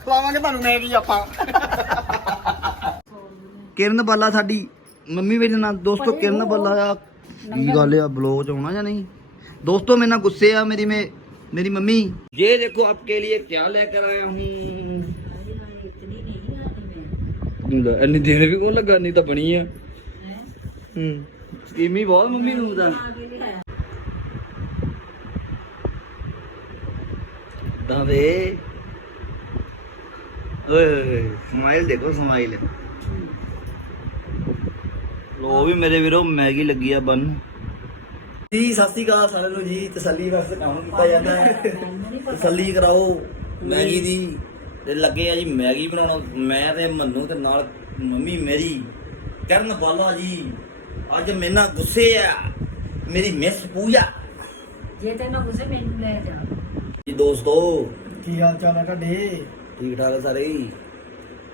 ਖਵਾਵਾਂਗੇ ਤੁਹਾਨੂੰ ਮੈਗੀ ਆਪਾਂ ਕਿਰਨ ਬਾਲਾ ਸਾਡੀ ਮੰਮੀ ਮੇਰੇ ਨਾਲ ਦੋਸਤੋ ਕਿਰਨ ਬਾਲਾ ਆ ਕੀ ਗੱਲ ਆ ਬਲੌਗ ਚ ਆਉਣਾ ਜਾਂ ਨਹੀਂ ਦੋਸਤੋ ਮੇਰੇ ਨਾਲ ਗੁੱਸੇ ਆ ਮੇਰੀ ਮੇ ਮੇਰੀ ਮੰਮੀ ये देखो आपके लिए क्या लेकर आया हूँ ਇੰਨੀ ਦੇਰ ਵੀ ਕੋਲ ਲੱਗਾ ਨਹੀਂ ਤਾਂ ਬਣੀ ਆ ਹੂੰ ਸਕੀਮੀ ਬਹੁਤ ਮੰਮੀ ਤਾਂ ਵੇ। ਓਏ ਸਮਾਈਲ ਦੇਖੋ ਸਮਾਈਲ ਲੋ ਵੀ ਮੇਰੇ ਵੀਰੋ ਮੈਗੀ ਲੱਗੀ ਆ ਬਨ। ਜੀ ਸਤਿ ਸ਼੍ਰੀ ਅਕਾਲ ਸਾਰਿਆਂ ਨੂੰ ਜੀ ਤਸੱਲੀ ਵਾਸਤੇ ਕੰਮ ਕੀਤਾ ਜਾਂਦਾ ਹੈ। ਤਸੱਲੀ ਕਰਾਓ ਮੈਗੀ ਦੀ। ਤੇ ਲੱਗੇ ਆ ਜੀ ਮੈਗੀ ਬਣਾਉਣ। ਮੈਂ ਤੇ ਮੰਨੂ ਤੇ ਨਾਲ ਮੰਮੀ ਮੇਰੀ। ਕਰਨ ਬਾਲਾ ਜੀ ਅੱਜ ਮੇਰੇ ਨਾਲ ਗੁੱਸੇ ਆ। ਮੇਰੀ ਮਿਸ ਪੂਜਾ। ਜੇ ਤੈਨੂੰ ਗੁੱਸੇ ਮੈਨੂੰ ਲੈ ਜਾ। ਜੀ ਦੋਸਤੋ? ਕੀ ਹਾਲ ਚਾਲ ਹੈ ਤੁਹਾਡੇ? ਠੀਕ ਠਾਕ ਸਾਰੇ ਹੀ।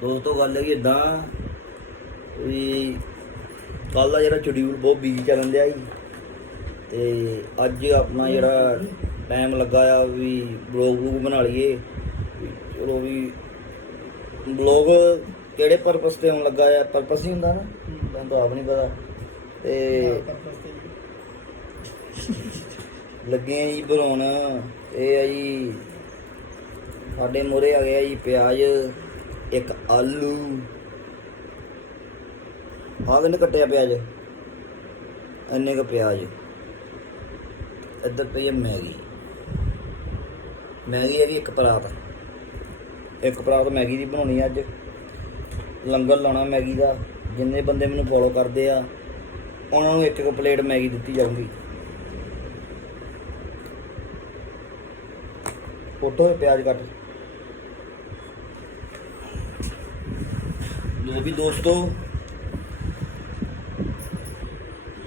ਦੋਸਤੋ ਗੱਲ ਹੈਗੀ ਇਦਾਂ ਵੀ ਕੱਲ ਦਾ ਜਿਹੜਾ ਸ਼ਡਿਊਲ ਬਹੁਤ ਬਿਜ਼ੀ ਚੱਲਣ ਦਿਆ ਸੀ। ਤੇ ਅੱਜ ਆਪਣਾ ਜਿਹੜਾ ਟਾਈਮ ਲੱਗਾ ਆ ਵੀ ਬਲੌਗ ਬਲੂਗ ਬਣਾ ਲਈਏ। ਚਲੋ ਵੀ ਬਲੌਗ ਕਿਹੜੇ ਪਰਪਸ ਤੇ ਆਉਣ ਲੱਗਾ ਆ? ਪਰਪਸ ਹੀ ਹੁੰਦਾ ਨਾ? ਤੁਹਾਨੂੰ ਤਾਂ ਆਪ ਨਹੀਂ ਪਤਾ। ਤੇ? ਲੱਗੇ ਆ ਜੀ ਬਣਾਉਣ। ਇਹ ਆ ਜੀ, ਸਾਡੇ ਮੂਹਰੇ ਆ ਗਿਆ ਜੀ ਪਿਆਜ਼, ਇੱਕ ਆਲੂ। ਆਹ ਕਿੰਨੇ ਕੱਟਿਆ ਪਿਆਜ਼? ਇੰਨੇ ਕ ਪਿਆਜ਼। ਇੱਧਰ ਪਈ ਹੈ ਮੈਗੀ। ਮੈਗੀ ਹੈਗੀ ਇੱਕ ਪਰਾਤ। ਇੱਕ ਪਰਾਤ ਮੈਗੀ ਦੀ ਬਣਾਉਣੀ ਅੱਜ। ਲੰਗਰ ਲਾਉਣਾ ਮੈਗੀ ਦਾ। ਜਿੰਨੇ ਬੰਦੇ ਮੈਨੂੰ ਫੋਲੋ ਕਰਦੇ ਆ, ਉਹਨਾਂ ਨੂੰ ਇੱਕ ਇੱਕ ਪਲੇਟ ਮੈਗੀ ਦਿੱਤੀ ਜਾਊਗੀ। ਫੋਟੋ ਪਿਆਜ਼ ਕੱਟ ਲੋ ਵੀ ਦੋਸਤੋ।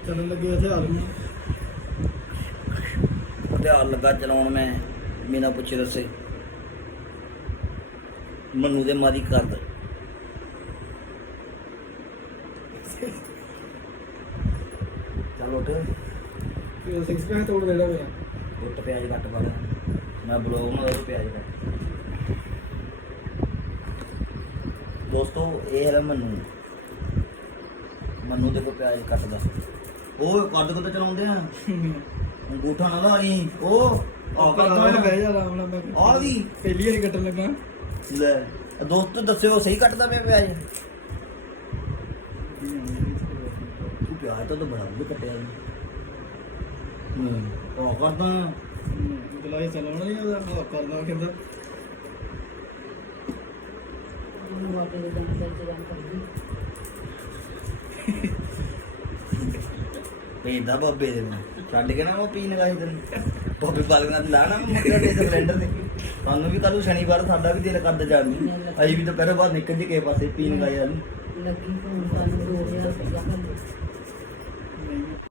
ਚੱਲਣ ਲੱਗੇ ਇੱਥੇ ਆਲੂ ਧਿਆਨ ਲੱਗਾ ਚਲਾਉਣ ਮੈਂ ਬਿਨਾ ਪੁੱਛੇ ਦੱਸੇ। ਮਨੂੰ ਦੇ ਮਾਰੀ ਕਰ ਦੇ ਚੱਲ ਉੱਠ। ਸਿਕਸ ਪੈਂ ਤੋੜ ਦੇ ਲਵੇ ਉੱਠ ਪਿਆਜ਼ ਕੱਟ ਪਾ ਲੈ ਮੈਂ ਬਲੌਗ ਨੂੰ ਉਹ ਪਿਆਜ਼ ਕੱਟ ਦੋਸਤੋ ਇਹ ਹੈ ਮਨੂੰ। ਮਨੂੰ ਦੇ ਕੋ ਪਿਆਜ਼ ਕੱਟਦਾ ਉਹ ਕੱਢ ਕੇ ਚਲਾਉਂਦੇ ਆ। ਅੰਗੂਠਾ ਨਾ ਲਾਈ ਉਹ ਆ ਮੈਂ ਬਹਿ ਜਾ ਆਰਾਮ ਨਾਲ ਮੈਂ ਆ ਗਈ ਪਹਿਲੀ ਵਾਰੀ ਕੱਟਣ ਲੱਗਾ। ਲੈ ਦੋਸਤ ਦੱਸਿਓ ਸਹੀ ਕੱਟਦਾ ਪਿਆ ਪਿਆਜ਼ ਤੂੰ ਪਿਆਜ਼ ਤਾਂ ਬੜਾ ਵੀ ਕੱਟਿਆ। ਹੂੰ ਉਹ ਕਰਦਾ। ਗਲਾਈ ਚਲਾਉਣਾ ਨਹੀਂ ਉਹਦਾ ਹਾਂ ਕਰਨਾ ਕਹਿੰਦਾ ਉਹਨੂੰ ਵਾਟੇ ਦੇ ਦਮ ਤੇ ਚਲਾਨ ਕਰਦੀ ਭੇਜਦਾ ਬਾਬੇ ਦੇ ਨੂੰ ਛੱਡ ਕੇ ਨਾ ਉਹ ਪੀਣ ਗਾਈ ਤੈਨੂੰ ਬਾਬੇ ਬਾਲਕ ਨਾਲ ਲਾਣਾ ਮੁੰਡਾ ਦੇ ਸਿਲੰਡਰ ਦੇ ਸਾਨੂੰ ਵੀ ਕੱਲ ਸ਼ਨੀਵਾਰ ਸਾਡਾ ਵੀ ਦਿਲ ਕਰਦਾ ਜਾਣ ਨੂੰ। ਅਸੀਂ ਵੀ ਤਾਂ ਪਹਿਲੇ ਬਾਅਦ ਨਿਕਲ ਜੀ ਕਿਸੇ ਪਾਸੇ ਪੀਣ ਗਏ ਹਨ ਲੱਗੀ ਫੋਨ ਕਰਨ ਦੋ ਹਜ਼ਾਰ ਰੁਪਇਆ ਕਰ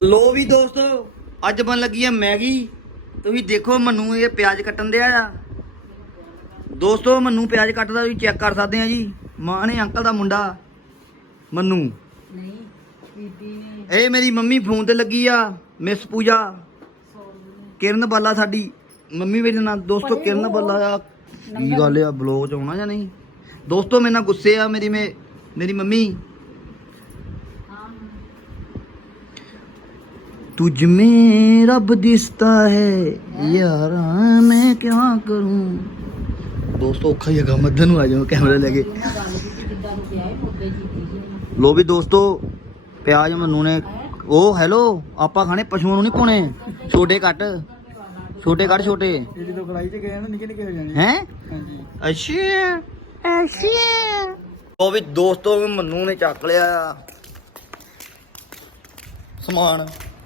ਲੋ ਵੀ ਦੋਸਤੋ ਅੱਜ ਬਣ ਲੱਗੀ ਹੈ ਮੈਗੀ। ਤੁਸੀਂ ਦੇਖੋ ਮੈਨੂੰ ਇਹ ਪਿਆਜ਼ ਕੱਟਣ ਦਿਆ ਆ। ਦੋਸਤੋ ਮੈਨੂੰ ਪਿਆਜ਼ ਕੱਟਦਾ ਤੁਸੀਂ ਚੈੱਕ ਕਰ ਸਕਦੇ ਆ ਜੀ। ਮਾਂ ਨੇ ਅੰਕਲ ਦਾ ਮੁੰਡਾ ਮੰਨੂ। ਨਹੀਂ ਬੀਬੀ ਨੇ। ਇਹ ਮੇਰੀ ਮੰਮੀ ਫੋਨ ਤੇ ਲੱਗੀ ਆ ਮਿਸ ਪੂਜਾ। ਕਿਰਨ ਬਾਲਾ ਸਾਡੀ ਮੰਮੀ ਮੇਰੇ ਨਾਲ ਦੋਸਤੋ ਕਿਰਨ ਬਾਲਾ ਆ। ਕੀ ਗੱਲ ਆ ਬਲੌਗ ਚ ਆਉਣਾ ਜਾਂ ਨਹੀਂ? ਦੋਸਤੋ ਮੇਰੇ ਨਾਲ ਗੁੱਸੇ ਆ ਮੇਰੀ ਮੇ ਮੇਰੀ ਮੰਮੀ ਹਾਂ तुझ में रब दिसता है यारा मैं क्या करूं ਦੋਸਤੋ ਔਖਾ ਹੀ ਹੈਗਾ ਮੱਧਨ ਨੂੰ ਆ ਜਾਓ ਕੈਮਰਾ ਲੈ ਕੇ ਇਹਨਾਂ ਗੱਲ ਕੀਤੀ ਕਿੱਦਾਂ ਨੂੰ ਪਿਆ ਹੈ ਮੁੱਦੇ ਕੀਤੀ ਜੀ ਉਹਨੇ। ਲੋ ਵੀ ਦੋਸਤੋ ਪਿਆਜ਼ ਮੰਨੂ ਨੇ ਉਹ ਹੈਲੋ ਆਪਾਂ ਖਾਣੇ ਪਸ਼ੂਆਂ ਨੂੰ ਨਹੀਂ ਪਾਉਣੇ ਛੋਟੇ ਕੱਟ ਛੋਟੇ ਕੱਟ ਛੋਟੇ ਇਹ ਜਦੋਂ ਕੜਾਈ 'ਚ ਗਏ ਨਾ ਨਿੱਕੇ ਨਿੱਕੇ ਹੋ ਜਾਣੇ ਹੈ ਹਾਂਜੀ ਅੱਛਾ ਅੱਛਾ ਉਹ ਵੀ ਦੋਸਤੋ ਮੰਨੂ ਨੇ ਚੱਕ ਲਿਆ ਆ ਸਮਾਨ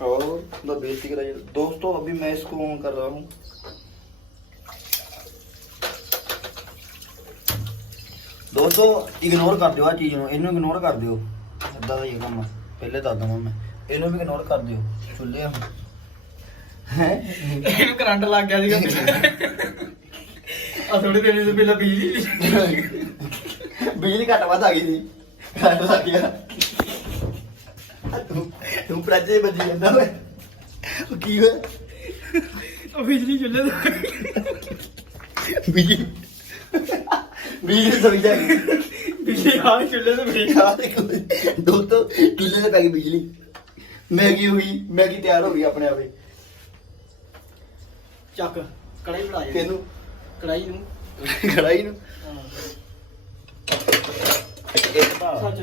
और मतलब बेइज्जती कराइए दोस्तों अभी मैं इसको ऑन कर रहा हूँ ਦੋਸਤੋ ਇਗਨੋਰ ਕਰ ਦਿਓ ਆ ਚੀਜ਼ ਨੂੰ ਇਹਨੂੰ ਇਗਨੋਰ ਕਰ ਦਿਓ ਇਦਾਂ ਦਾ ਹੀ ਕੰਮ ਆ। ਪਹਿਲੇ ਦੱਸ ਦਵਾਂ ਮੈਂ ਇਹਨੂੰ ਵੀ ਇਗਨੋਰ ਕਰ ਦਿਓ ਚੁੱਲ੍ਹੇ ਹੈ ਇਹਨੂੰ ਕਰੰਟ ਲੱਗ ਗਿਆ ਸੀਗਾ ਆ ਥੋੜੀ ਦੇਰ ਤੋਂ ਪਹਿਲਾਂ ਬਿਜਲੀ ਬਿਜਲੀ ਘੱਟ ਵੱਧ ਆ ਗਈ ਸੀ ਘੱਟ ਲੱਗ ਗਿਆ ਤੂੰ ਪ੍ਰਾਜੇ ਬੱਜੀ ਜਾਂਦਾ ਓਏ। ਉਹ ਕੀ ਹੋਇਆ? ਉਹ ਬਿਜਲੀ ਚੁੱਲੇ ਬਿਜਲੀ ਬਿਜਲੀ ਸੋਈ ਜਾ ਬਿਜਲੀ ਆ ਚੁੱਲੇ ਤੇ ਬਿਜਲੀ ਦੇਖੋ। ਦੋਸਤੋ ਚੁੱਲ੍ਹੇ ਤੇ ਪੈ ਗਈ ਬਿਜਲੀ। ਮੈਗੀ ਹੋਈ ਮੈਗੀ ਤਿਆਰ ਹੋ ਗਈ ਆਪਣੇ ਆਪੇ। ਚੱਕ ਕੜਾਈ ਫੜਾ ਜਾ ਕਿਹਨੂੰ? ਕੜਾਈ ਨੂੰ। ਕੜਾਈ ਨੂੰ। ਤਾਂ ਸੱਚ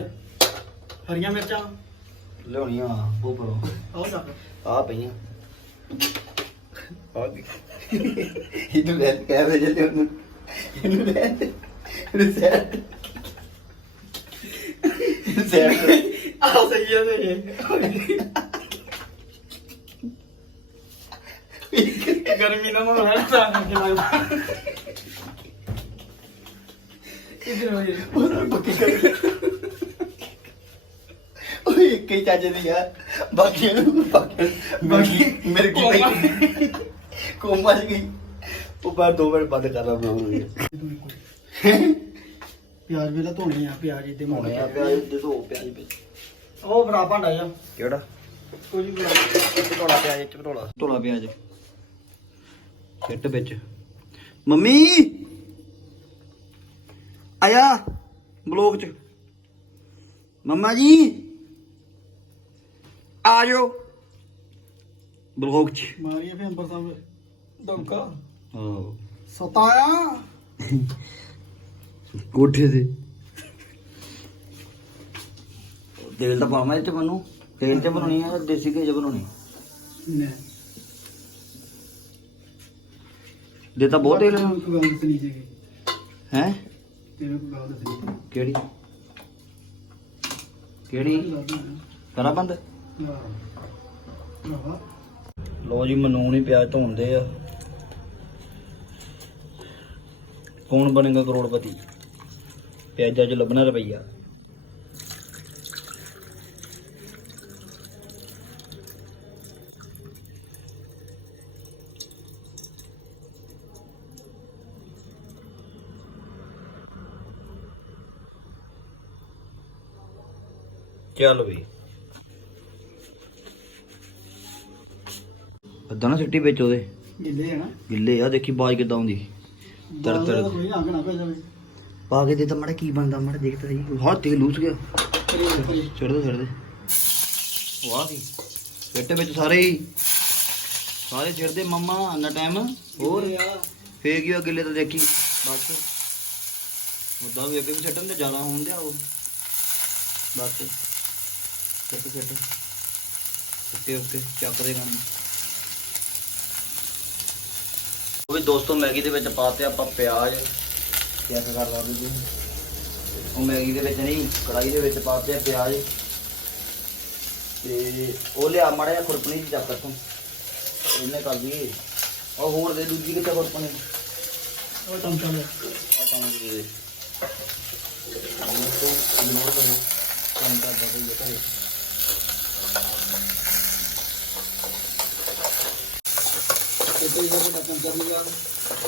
ਹਰੀਆਂ ਮਿਰਚਾਂ। ਲਿਆਉਣੀਆਂ ਉਹ ਪਰੋ ਆਹ ਚੱਕ ਆ ਪਈਆਂ ਆ ਗਈ ਇਹਨੂੰ ਲੈ ਕੈਮਰੇ ਜਲੇ ਉਹਨੂੰ ਇਹਨੂੰ ਲੈ ਇਹਨੂੰ ਸੈਟ ਸੈਟ ਆ ਸਹੀ ਹੈ ਤੇ ਗਰਮੀ ਨਾ ਮਨ ਹੋਣਾ ਤਾਂ ਕਿ ਲੱਗਦਾ ਇਧਰ ਹੋ ਜਾ ਉਹ ਬੱਕੀ ਕਰ ਉਹ ਇੱਕ ਹੀ ਚੱਜ ਦੀ ਆ। ਬਾਕੀ ਬਾਕੀ ਬਾਕੀ ਮੇਰੇ ਕੋਲ ਕੋਮਾ। ਚ ਗਈ ਉਹ ਬਾਅਦ ਦੋ ਮਿੰਟ ਬੰਦ ਕਰਨਾ ਬਲੌਗ ਪਿਆਜ਼ ਵੇਲਾ ਧੋਣੇ ਆ ਪਿਆਜ਼ ਇੱਦੇ ਹੋਣੇ ਆ ਪਿਆਜ ਦੇਖੋ ਪਿਆਜ ਵਿੱਚ ਉਹ ਬੜਾ ਭਾਂਡਾ ਜਾ ਕਿਹੜਾ? ਕੋਈ ਵੀ ਬਣਾ। ਢੋਲਾ ਪਿਆਜ ਚ ਢੋਲਾ ਢੋਲਾ ਪਿਆਜ। ਛਿੱਟ ਵਿੱਚ। ਮੰਮੀ! ਆਇਆ। ਬਲੌਗ ਚ। ਮੰਮਾ ਜੀ! ਆ ਜਾਓ। ਬਲੌਗ ਚ। ਮਾਰੀਏ ਫੇ ਅੰਬਰ ਸਾਹਿਬ। ਦੌਕਾ ਹਾਂ। ਸਤਾਇਆ। ਕੋਠੇ ਤੇ। ਤੇਲ ਤਾਂ ਪਾਵਾਂ ਇਹ ਚ ਮੈਨੂੰ। ਤੇਲ ਚ ਬਣਾਉਣੀ ਆ ਦੇਸੀ ਘੀ ਚ ਬਣਾਉਣੀ ਨੇ ਦੇ ਤਾਂ ਬਹੁਤ ਤੇਲ। ਤੈਨੂੰ ਕੋਈ ਗੱਲ ਨਹੀਂ ਸੀਗੀ ਹੈ? ਗੱਲ ਦੱਸਣੀ ਕਿਹੜੀ? ਕਿਹੜੀ? ਕਰਾ ਬੰਦ? ਲੋ ਜੀ ਮਨੂਨ ਹੀ ਪਿਆਜ਼ ਧੋਂਦੇ ਆ। ਕੌਣ ਬਣੇਗਾ ਕਰੋੜਪਤੀ? ਪਿਆਜ਼ਾਂ 'ਚ ਲੱਭਣਾ ਰੁਪਈਆ। ਚੱਲ ਵੀ। ਅੱਧਾ ਨਾ ਸਿੱਟੀ ਵਿੱਚ ਉਹਦੇ। ਗਿੱਲੇ ਆ ਨਾ। ਗਿੱਲੇ ਆ ਦੇਖੀ ਬਾਜ ਕਿੱਦਾਂ ਆਉਂਦੀ ਕੋਈ ਅੰਗ ਨਾ ਪੈ ਜਾਵੇ। ਪਾ ਕੇ ਦੇ ਤਾਂ ਮੜਾ ਕੀ ਬਣਦਾ ਮੜਾ ਦੇਖ ਤਾਂ ਜੀ ਹਾਂ ਤੇਲ ਲੂਸ ਗਿਆ। ਛੱਡ ਦੇ ਛੱਡ ਦੇ ਵਾਹ ਜੀ। ਸਿੱਟ ਵਿੱਚ ਸਾਰੇ ਹੀ। ਸਾਰੇ ਛੱਡ ਦੇ ਮੰਮਾ ਅੰਨਾ ਟਾਈਮ ਹੋਰ? ਫੇਰ ਕੀ ਗਿੱਲੇ ਤਾਂ ਦੇਖੀ। ਬਸ। ਮੁੱਦਾ ਵੀ ਅੱਗੇ ਵੀ ਛੱਡਣ ਤੇ ਜ਼ਿਆਦਾ ਹੋਣ ਦਿਆ ਉਹ। ਬਸ। ਸਿੱਟ ਸਿੱਟ। ਓਕੇ ਓਕੇ ਚੱਕ ਦੇ ਕੰਮ। ਉਹ ਵੀ ਦੋਸਤੋ ਮੈਗੀ ਦੇ ਵਿੱਚ ਪਾਤੇ ਆਪਾਂ ਪਿਆਜ਼ ਚੈੱਕ ਕਰ ਲਾ ਵੀ ਉਹ ਮੈਗੀ ਦੇ ਵਿੱਚ ਨਹੀਂ ਕੜਾਈ ਦੇ ਵਿੱਚ ਪਾਤੇ ਆ ਪਿਆਜ਼। ਤੇ ਉਹ ਲਿਆ ਮਾੜਾ ਜਿਹਾ ਖੁਰਪਣੀ ਦੀ ਚੱਕ ਤੂੰ ਇਹਨੇ ਕਰ ਲਈ ਉਹ ਹੋਰ ਦੇ ਦੂਜੀ ਕਿੱਥੇ ਖੁਰਪਣੀ? ਉਹ ਚਮਚਾ ਲੈ ਆ ਤਾਂ ਦੇ। ਦੇ ਦੋਸਤੋ ਇਗਨੋਰ ਕਰੋ ਕਰਦਾ ਕੋਈ ਇਹ ਘਰੇ। ਇੱਥੇ ਜਿਹੜਾ ਵੱਡਾ ਚਮਚਾ ਵੀ ਗਿਆ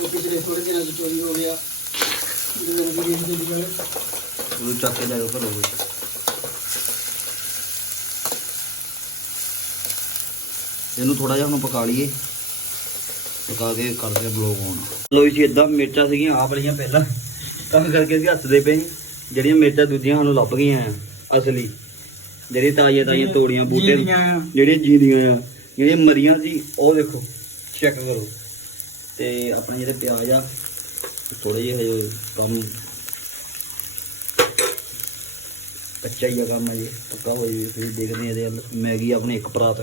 ਇਹ ਪਿਛਲੇ ਥੋੜੇ ਦਿਨਾਂ ਤੋਂ ਚੋਰੀ ਹੋ ਗਿਆ ਇਹਦੇ ਵਿੱਚ ਵੀ ਇਹਦੀ ਗੱਲ ਉਹਨੂੰ ਚੱਕ ਕੇ ਜਾਇਓ ਘਰੋਂ। ਵੀ। ਇਹਨੂੰ ਥੋੜਾ ਜਿਹਾ ਹੁਣ ਪਕਾ ਲਈਏ। ਪਕਾ ਕੇ ਕਰਦੇ ਬਲੌਗ ਆਉਣ ਲੋ ਜੀ ਇਦਾਂ ਮਿਰਚਾਂ ਸੀਗੀਆਂ ਆਪ ਵਾਲੀਆਂ ਪਹਿਲਾਂ। ਤਾਂ ਕਰਕੇ ਅਸੀਂ ਹੱਸਦੇ ਪਏ। ਸੀ। ਜਿਹੜੀਆਂ ਮਿਰਚਾਂ ਦੂਜੀਆਂ ਸਾਨੂੰ ਲੱਭ ਗਈਆਂ ਆ, ਅਸਲੀ। ਜਿਹੜੀ ਤਾਜ਼ੀਆਂ ਤਾਜ਼ੀਆਂ ਤੋੜੀਆਂ ਬੂਟੇ। ਜਿਹੜੀਆਂ ਜੀਂਦੀਆਂ ਆ ਜਿਹੜੀਆਂ ਮਰੀਆਂ ਸੀ ਉਹ ਦੇਖੋ। ਚੈੱਕ ਕਰੋ। ਤੇ ਆਪਣੇ ਜਿਹੜੇ ਪਿਆਜ਼ ਆ ਥੋੜੇ ਜਿਹੇ ਹਜੇ ਕੰਮ ਕੱਚਾ ਹੀ ਆ ਕੰਮ ਅਜੇ ਪੱਕਾ ਹੋ ਜਾਵੇ, ਤੁਸੀਂ ਦੇਖਦੇ ਹਾਂ ਇਹਦੇ ਵੱਲ ਮੈਗੀ ਆਪਣੀ ਇੱਕ ਪਰਾਤ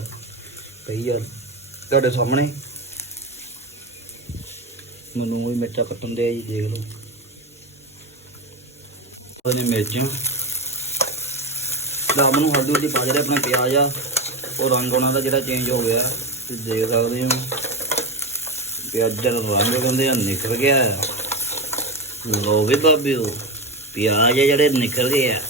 ਪਈ ਆ ਤੁਹਾਡੇ ਸਾਹਮਣੇ। ਮੈਨੂੰ ਉਹ ਮਿਰਚਾਂ ਕੱਟਣ ਦੇ ਆ ਜੀ, ਦੇਖ ਲਓ। ਉਹਨੇ ਮਿਰਚਾਂ। ਦਾ ਨੂੰ ਹਲਦੀ ਹੁਲਦੀ ਪਾ ਜਿਹੜੇ ਆਪਣਾ ਪਿਆਜ਼ ਆ, ਉਹ ਰੰਗ ਉਹਨਾਂ ਦਾ ਜਿਹੜਾ ਚੇਂਜ ਹੋ ਗਿਆ। ਤੁਸੀਂ ਦੇਖ ਸਕਦੇ ਹੋ ਪਿਆਜ਼ ਦਾ ਰੰਗ ਕਹਿੰਦੇ ਆ ਨਿਕਲ ਗਿਆ ਲੋ ਵੀ ਬਾਬਿਓ ਪਿਆਜ਼ ਆ ਜਿਹੜੇ ਨਿਕਲ ਗਏ ਆ।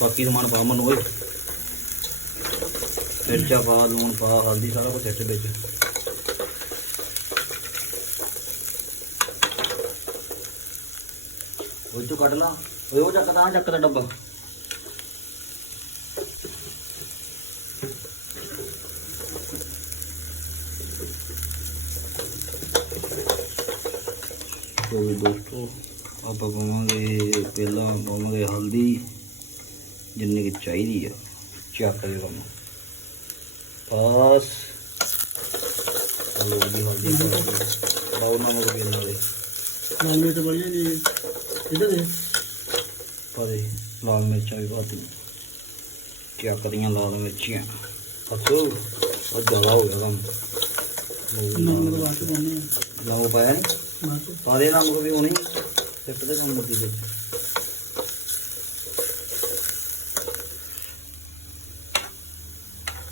ਬਾਕੀ ਸਮਾਨ ਪਾ ਮਨ ਓਏ। ਮਿਰਚਾਂ ਪਾ, ਲੂਣ ਪਾ, ਹਲਦੀ ਸਾਰਾ ਕੁਝ ਇੱਥੇ ਵਿੱਚ। ਉਹ ਤੋਂ ਕੱਢ ਲਾ। ਓਏ ਉਹ ਚੱਕ ਤਾਂ ਡੱਬਾ। ਦੋਸਤੋ ਆਪਾਂ ਪਾਵਾਂਗੇ ਪਹਿਲਾਂ ਪਾਵਾਂਗੇ ਹਲਦੀ ਜਿੰਨੀ ਕਿ ਚਾਹੀਦੀ ਆ ਚੱਕ ਦੇ ਕੰਮ ਪਾਸ ਹਲੋ ਦੀ ਹਲਦੀ ਪਾਉ ਨਾ ਮੋ ਵੀ ਨਾਲੇ ਲਾਲ ਮਿਰਚ ਬੜੀਆਂ ਜੀ। ਇਹਦੇ ਦੇ। ਪਾ ਦੇ। ਲਾਲ ਮਿਰਚਾਂ ਵੀ ਪਾ ਦੇ ਚੱਕ ਦੀਆਂ ਲਾਲ ਮਿਰਚੀਆਂ। ਅੱਛੋ ਉਹ ਜ਼ਿਆਦਾ ਹੋ ਗਿਆ ਕੰਮ। ਨਮਕ ਬਾਅਦ ਚ ਪਾਉਂਦੇ ਆ। ਲਾਉ ਪਾਇਆ ਨਹੀਂ ਬਾਅਦ ਚ ਪਾ ਦੇ ਨਮਕ ਪਤਾ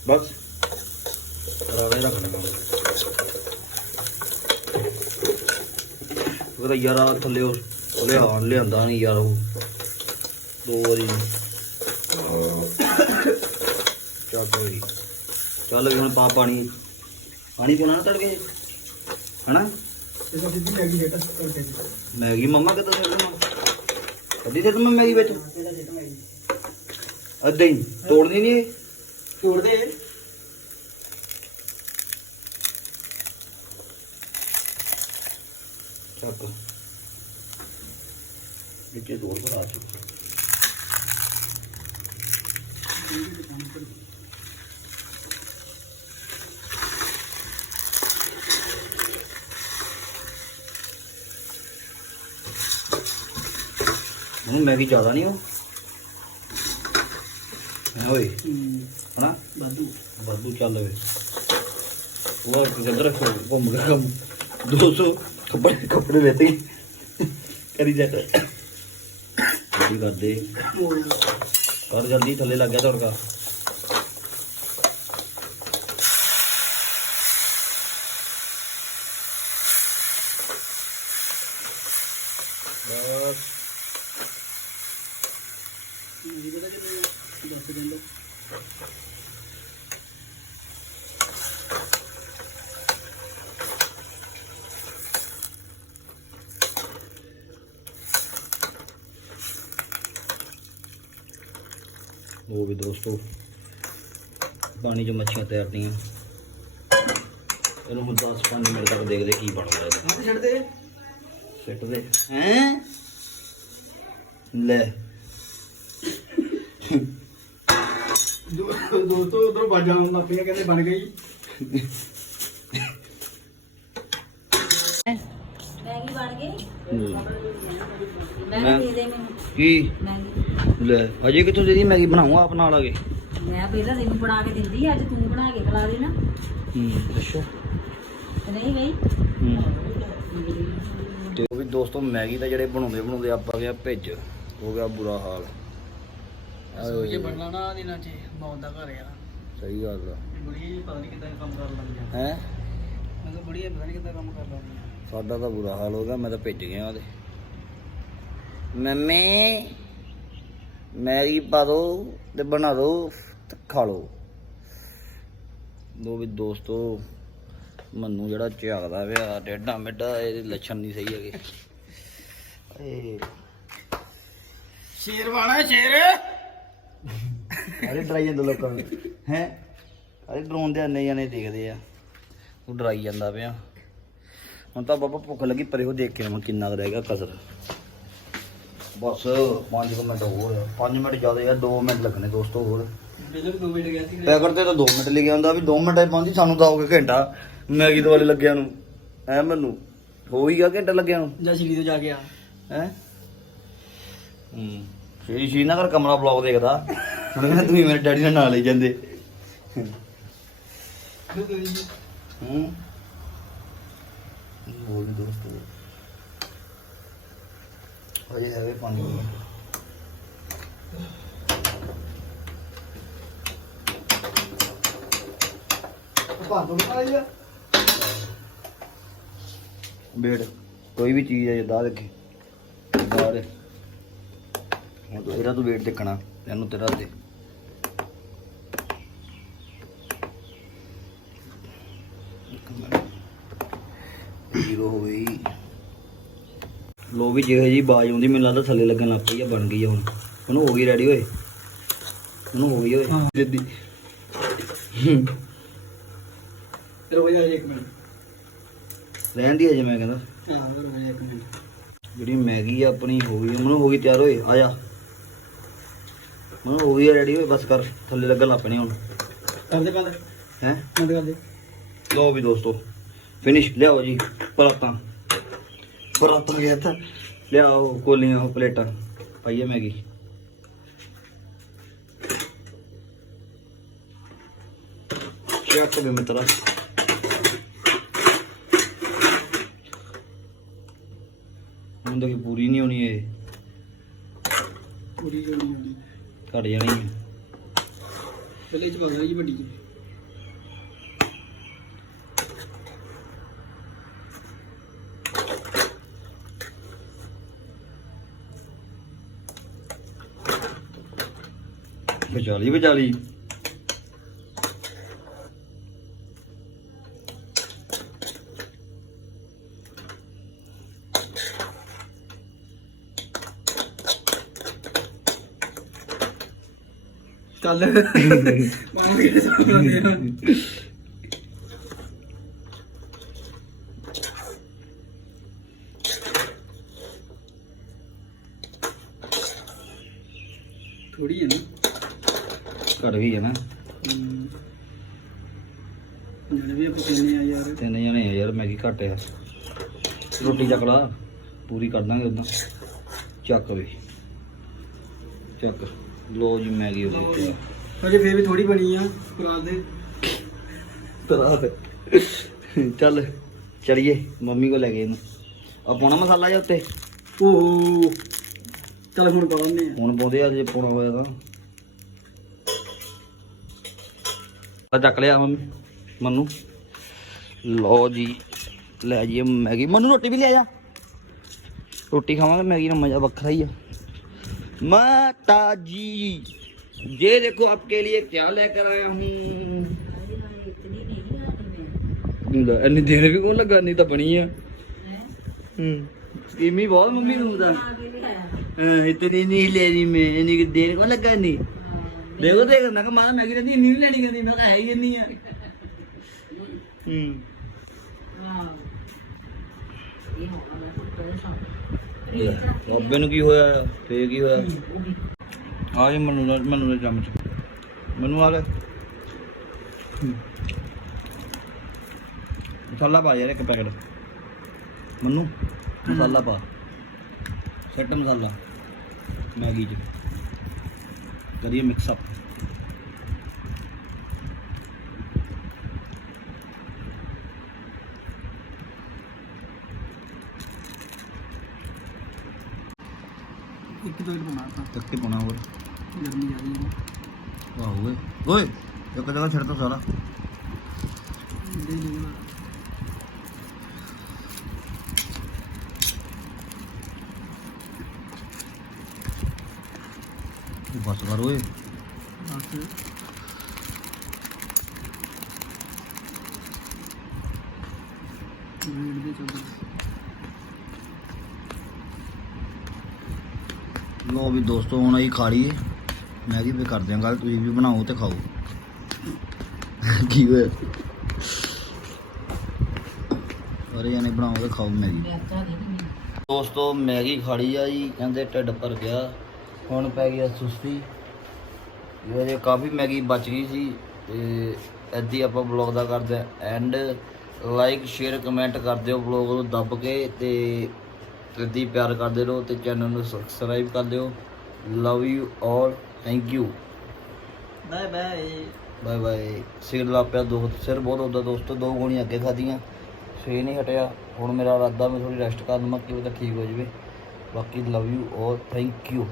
ਬਸ। ਰਾਵੇ ਰੱਖ ਲੈਣਾ ਉਹਦਾ ਯਾਰਾ ਥੱਲੇ ਉਹ ਲਿਆ ਲਿਆਂਦਾ ਨਹੀਂ ਯਾਰ ਉਹ। ਦੋ ਵਾਰੀ। ਚੱਲ ਕੋਈ ਚੱਲ ਹੁਣ ਪਾ ਪਾਣੀ। ਪਾਣੀ ਪੀਣਾ ਨਾ ਤੜਕੇ। ਹਨਾ? ਇਹ ਤਾਂ ਸਿੱਧੀ ਲੱਗੀ ਹੇਠ ਕਰਕੇ ਜੀ ਮੈਗੀ ਮੰਮਾ ਕਿੱਦਾਂ ਸਿੱਟ ਦੇਣਾ ਅੱਧੀ ਸਿੱਟ ਮੈਂ ਮੈਗੀ ਵਿੱਚ? ਇਹਦਾ ਸਿੱਟ ਮੈਂ ਅੱਧੀ ਹੀ। ਤੋੜਨੀ ਨਹੀਂ ਇਹ? ਤੋੜ ਦੇ ਚੱਕ। ਵਿੱਚੇ ਚੁੱਕ ਹੁਣ ਮੈਗੀ ਜ਼ਿਆਦਾ ਨਹੀਂ ਹੋ ਹੈ ਓਏ? ਹੂੰ। ਹਨਾ? ਬਾਦੂ ਵਾਧੂ ਚੱਲ ਵੇ ਉਹ ਕਿੱਧਰ ਘੁੰਮ ਗਿਆ ਕੰਮ? 200 ਕੱਪੜੇ ਕੱਪੜੇ ਵੇਤੇ ਕਰੀ ਜਾ ਕੀ ਕਰਦੇ? ਕਰ ਜਲਦੀ ਥੱਲੇ ਲੱਗ ਗਿਆ ਤੜਕਾ। ਉਹ ਵੀ ਦੋਸਤੋ ਪਾਣੀ 'ਚ ਮੱਛੀਆਂ ਤੈਰਦੀਆਂ ਇਹਨੂੰ ਹੁਣ 10-5 ਮਿੰਟ ਤੱਕ ਦੇਖਦੇ ਕੀ ਬਣਦਾ ਇਹਦਾ। ਹੱਥ ਛੱਡ ਦੇ ਸਿੱਟ ਦੇ ਹੈਂ? ਲੈ। ਦੋਸਤੋ ਉਧਰੋਂ ਬਾਜਾਂ ਲੱਗ ਪਿਆ ਕਹਿੰਦੇ ਬਣ ਗਈ। ਮੈਗੀ ਬਣ ਗਈ। ਮੈਂ ਦੇ ਦੇ ਮੈਨੂੰ। ਕੀ? ਮੈਗੀ। ਲੈ ਅਜੇ ਕਿੱਥੋਂ ਦੇਦੀ ਮੈਗੀ ਬਣਾਉਂਗਾ ਆਪ ਨਾਲ ਆ ਕੇ? ਮੈਂ ਪਹਿਲਾਂ ਤੈਨੂੰ ਬਣਾ ਕੇ ਦਿੰਦੀ ਅੱਜ ਤੂੰ ਬਣਾ ਕੇ ਖਿਲਾ ਦੇ ਨਾ ਹੂੰ ਅੱਛਾ। ਤੇ ਨਹੀਂ। ਬਈ ਤੇ ਉਹ ਵੀ ਦੋਸਤੋ ਮੈਗੀ ਤਾਂ ਜਿਹੜੇ ਬਣਾਉਂਦੇ ਬਣਾਉਂਦੇ ਆਪਾਂ ਗਿਆ ਭਿੱਜ ਹੋ ਗਿਆ ਬੁਰਾ ਹਾਲ। ਸੋਚੇ ਬਣਨਾ ਨਾ ਦਿਨਾਂ ਚ ਮੌਤ ਦਾ ਘਰ ਆ। ਸਹੀ ਗੱਲ ਆ। ਬੁੜੀ ਜੀ ਪਤਾ ਨਹੀਂ ਕਿੱਦਾਂ ਕੰਮ ਕਰ ਲੈਂਦੀ ਆ। ਹੈ? ਮੈਂ ਕਿਹਾ ਬੁੜੀ ਪਤਾ ਨਹੀਂ ਕਿੱਦਾਂ ਕੰਮ ਕਰ ਲੈਂਦੀ ਆ। ਸਾਡਾ ਤਾਂ ਬੁਰਾ ਹਾਲ ਹੋ ਗਿਆ ਮੈਂ ਤਾਂ ਭਿੱਜ ਗਿਆ ਉਹਦੇ। ਮੰਮੀ ਮੈਗੀ ਪਾ ਦੋ ਤੇ ਬਣਾ ਦੋ ਤੇ ਖਾ ਲਓ। ਦੋ ਵੀ ਦੋਸਤੋ ਮੈਨੂੰ ਜਿਹੜਾ ਝਾਕਦਾ ਪਿਆ ਡੇਡਾ ਮਿੱਡਾ ਇਹਦੇ ਲੱਛਣ ਨਹੀਂ ਸਹੀ ਹੈਗੇ। ਏ ਸ਼ੇਰ ਵਾਲਾ ਸ਼ੇਰ। ਅਰੇ ਡਰਾਈ ਜਾਂਦਾ ਲੋਕਾਂ ਨੂੰ। ਹੈ? ਅਰੇ ਡਰਾਉਣ ਦੇ ਅੰਨੇ ਜਾਣੇ ਦੇਖਦੇ ਆ। ਉਹ ਡਰਾਈ ਜਾਂਦਾ ਪਿਆ। ਹੁਣ ਤਾਂ ਬਾਬਾ ਭੁੱਖ ਲੱਗੀ ਪਰੇ ਉਹ ਦੇਖ ਕੇ ਹੁਣ ਕਿੰਨਾ ਕੁ ਰਹਿ ਗਿਆ ਕਸਰ। ਬਸ 5 ਮਿੰਟ ਹੋਰ 5 ਮਿੰਟ ਜ਼ਿਆਦਾ ਯਾਰ 2 ਮਿੰਟ ਲੱਗਣੇ ਦੋਸਤੋ ਹੋਰ। ਬਿਲਕੁਲ ਦੋ ਮਿੰਟ ਗਿਆ ਸੀ ਪੈਕਟ ਤੇ ਤਾਂ 2 ਮਿੰਟ ਲਿਖਿਆ ਹੁੰਦਾ ਵੀ 2 ਮਿੰਟਾਂ ਪਹੁੰਚੀ ਸਾਨੂੰ ਤਾਂ ਹੋ ਗਿਆ ਘੰਟਾ। ਮੈਗੀ ਦੇ ਵਾਲੇ ਲੱਗਿਆ ਨੂੰ। ਐ ਮੈਨੂੰ। ਹੋ ਹੀ ਗਿਆ ਘੰਟਾ ਲੱਗਿਆ ਨੂੰ। ਜਾਂ ਸ਼ੀਰੀ ਤੋਂ ਜਾ ਕੇ ਆ। ਹੈ? ਹੂੰ। ਸ਼੍ਰੀ ਸ਼੍ਰੀਨਗਰ ਕਮਰਾ ਬਲੌਗ ਦੇਖਦਾ। ਹੁਣ ਕਹਿੰਦਾ ਤੁਸੀਂ ਮੇਰੇ ਡੈਡੀ ਨਾਲ ਨਾਲ ਹੀ ਜਾਂਦੇ। ਹੂੰ। ਵੀ ਦੋਸਤੋ ਅਜੇ ਪਾਣੀ ਲਿਆ ਬੇੜ ਕੋਈ ਵੀ ਚੀਜ਼ ਹੈ ਜਿੱਦਾਂ ਦੇਖੇ। ਬਾਹਰ ਹੈ। ਹੁਣ ਤੂੰ ਇਹਦਾ ਤੂੰ weight ਦੇਖਣਾ ਇਹਨੂੰ ਤੇਰਾ ਤੇ ਜ਼ੀਰੋ ਹੋ ਗਈ ਲੋ ਵੀ ਜਿਹੋ ਜੀ ਬਾਜ ਆਉਂਦੀ ਮੈਨੂੰ ਲੱਗਦਾ ਥੱਲੇ ਲੱਗਣ ਲੱਗ ਪਈ ਆ ਬਣ ਗਈ ਆ ਹੁਣ। ਉਹਨੂੰ ਹੋ ਗਈ ਰੈਡੀ ਹੋਏ ਉਹਨੂੰ ਹੋ ਗਈ ਹੋਏ ਹਾਂ। ਜਿੱਦੀ। ਚਲੋ ਭਈਆ ਇੱਕ ਮਿੰਟ। ਰਹਿਣ ਦੀ ਅਜੇ ਮੈਂ ਕਹਿੰਦਾ। ਹਾਂ ਇੱਕ ਮਿੰਟ। ਜਿਹੜੀ ਮੈਗੀ ਆ ਆਪਣੀ ਹੋ ਗਈ ਮੈਨੂੰ ਹੋ ਗਈ ਤਿਆਰ ਹੋਏ ਆ ਜਾ। ਮੈਨੂੰ ਹੋ ਗਈ ਰੈਡੀ ਹੋਏ ਬਸ ਕਰ ਥੱਲੇ ਲੱਗਣ ਲੱਗ ਪੈਣੀ ਹੁਣ। ਕਰਦੇ ਬੰਦ ਹੈ? ਬੰਦ ਕਰਦੇ ਲਓ ਵੀ ਦੋਸਤੋ ਫਿਨਿਸ਼ ਲਿਆਓ ਜੀ ਪਰਾਤਾਂ। ਪਰਾਤਾਂ ਗਿਆ ਤਾਂ। ਲਿਆਓ ਕੋਲੀਆਂ ਪਲੇਟਾਂ ਪਾਈਏ ਮੈਗੀ। ਚੱਕ ਵੀ ਮਿੱਤਰਾ? ਹੁਣ ਦੇਖੀ ਪੂਰੀ ਨਹੀਂ ਹੋਣੀ ਇਹ। ਪੂਰੀ ਹੁੰਦੀ ਘਟ ਜਾਣੀ ਹੈ ਪਹਿਲੇ ਚ ਪਾਉਂਦਾ ਜੀ ਵੱਡੀ ਚ ਵਿਚਾਲੀ ਵਿਚਾਲੀ ਚੱਲ। ਮਾਂ ਕਿਹੜੇ ਸਾਹਮਣੇ ਆ ਥੋੜੀ ਹੈ ਨਾ। ਘਟ ਗਈ ਹੈ ਨਾ। ਜਿਹੜੇ ਵੀ ਕਹਿੰਦੇ ਆ ਯਾਰ। ਤਿੰਨ ਜਣੇ ਆ ਯਾਰ ਮੈਗੀ ਘੱਟ ਆ। ਰੋਟੀ ਚੱਕੜਾ ਪੂਰੀ ਕਰ ਦਾਂਗੇ ਉਦਾਂ ਚੱਕ ਵੀ। ਚੱਕ। ਲੋ ਜੀ ਮੈਗੀ ਹੋ ਗਈ। ਅਜੇ ਫੇਰ ਵੀ ਥੋੜੀ ਬਣੀ ਆ ਰਾਤ ਦੇ। ਤਰਾ ਚੱਲ ਚੜੀਏ। ਮੰਮੀ ਕੋ ਲੈ ਗਏ ਇਹਨੂੰ। ਆ ਪਾਉਣਾ ਮਸਾਲਾ ਜਾਂ ਉੱਤੇ? ਓਹੋ। ਚੱਲ ਹੁਣ ਪਾ ਲੈਂਦੇ ਆ। ਹੁਣ ਪਾਉਂਦੇ ਆ ਜੇ ਪਾਉਣਾ ਹੋਇਆ ਤਾਂ। ਚੱਕ ਲਿਆ ਮੰਮੀ ਮਨੂੰ ਲਓ ਜੀ ਲੈ ਜੀ ਮੈਗੀ ਮਨੂੰ ਰੋਟੀ ਵੀ ਲੈ ਜਾ ਰੋਟੀ ਖਾਵਾਂਗੇ ਮੈਗੀ ਦਾ ਮਜ਼ਾ ਵੱਖਰਾ ਹੀ ਆ ਮਾਤਾ जी ये देखो आपके लिए क्या लेकर आया हूँ ਇੰਨੀ ਦੇਰ ਵੀ ਕੋਲ ਲੱਗਾ ਨਹੀਂ ਤਾਂ ਬਣੀ ਆ ਹੂੰ ਕੀਮੀ ਬਹੁਤ ਮੰਮੀ ਨੂੰ ਤਾਂ ਹਾਂ ਇਤਨੀ ਨਹੀਂ ਲੈਣੀ ਮੈਂ ਇੰਨੀ ਕੁ ਦੇਰ ਕੋ ਲੱਗਾ ਨਹੀਂ ਦੇਖੋ ਦੇਖ ਮੈਂ ਕਿਹਾ ਮਾਂ ਮੈਗੀ ਰਹਿੰਦੀ ਇੰਨੀ ਨਹੀਂ ਲੈਣੀ ਕਹਿੰਦੀ ਮੈਂ ਕਿਹਾ ਹੈ ਹੀ ਇੰਨੀ ਆ। ਹੂੰ। ਬਾਬੇ ਨੂੰ ਕੀ ਹੋਇਆ? ਫੇਰ ਕੀ ਹੋਇਆ? ਆ ਜੀ ਮਨੂੰ ਦਾ ਮਨੂੰ ਦਾ ਚਮਚ ਮੈਨੂੰ ਆ ਲੈ ਹੂੰ। ਮਸਾਲਾ ਪਾ ਯਾਰ ਇੱਕ ਪੈਕਟ। ਮਨੂੰ ਮਸਾਲਾ ਪਾ। ਸੈੱਟ ਮਸਾਲਾ ਮੈਗੀ ਚ। ਕਰੀਏ ਮਿਕਸ ਅਪ ਇੱਕ ਦੋ ਬਣਾਤਾ ਤੱਕੇ ਪਾਉਣਾ ਹੋਰ। ਗਰਮੀ ਆ ਰਹੀ ਹੈ ਵਾਹ ਓਏ। ਓਏ ਇੱਕ ਜਗ੍ਹਾ ਛੱਡ ਤਾ ਸਾਰਾ। ਦੇ ਦੇ ਬਸ ਕਰ ਓਏ। ਲੋ ਵੀ ਦੋਸਤੋ ਹੁਣ ਅਸੀਂ ਖਾ ਲਈਏ। ਮੈਗੀ ਵੀ ਕਰਦੇ ਆਂ ਗੱਲ ਤੁਸੀਂ ਵੀ ਬਣਾਓ ਤੇ ਖਾਓ। ਕੀ ਹੋਇਆ? ਸਾਰੇ ਜਾਨੇ ਬਣਾਓ ਤੇ ਖਾਓ ਮੈਗੀ ਦੋਸਤੋ ਮੈਗੀ ਖਾੜੀ ਆ ਜੀ ਕਹਿੰਦੇ ਢਿੱਡ ਭਰ ਗਿਆ। ਹੁਣ ਪੈ ਗਿਆ ਸੁਸਤੀ। ਇਹ ਜੇ ਕਾਫੀ ਮੈਗੀ ਬਚ ਗਈ ਸੀ ਤੇ ਐਦੀ ਆਪਾਂ ਬਲੌਗ ਦਾ ਕਰਦੇ ਐਂਡ ਲਾਈਕ ਸ਼ੇਅਰ ਕਮੈਂਟ ਕਰ ਦਿਓ ਬਲੌਗ ਨੂੰ ਦੱਬ ਕੇ ਤੇ ਇੱਦੀ ਪਿਆਰ ਕਰਦੇ ਰਹੋ ਤੇ ਚੈਨਲ ਨੂੰ ਸਬਸਕ੍ਰਾਈਬ ਕਰ ਦਿਓ love you all thank you bye bye bye bye ਸਿਰ ਲਾ ਪਿਆ ਦੋ ਸਿਰ ਬਹੁਤ ਹੁੰਦਾ ਦੋਸਤੋ ਦੋ ਗੋਲੀਆਂ ਅੱਗੇ ਖਾਧੀਆਂ। ਸੇ ਨਹੀਂ ਹਟਿਆ। ਹੁਣ ਮੇਰਾ ਇਰਾਦਾ ਮੈਂ ਥੋੜੀ ਰੈਸਟ ਕਰ ਲਵਾਂ ਕਿ ਉਹ ਤਾਂ ਠੀਕ ਹੋ ਜਾਵੇ। ਬਾਕੀ ਲਵ ਯੂ ਔਰ ਥੈਂਕ ਯੂ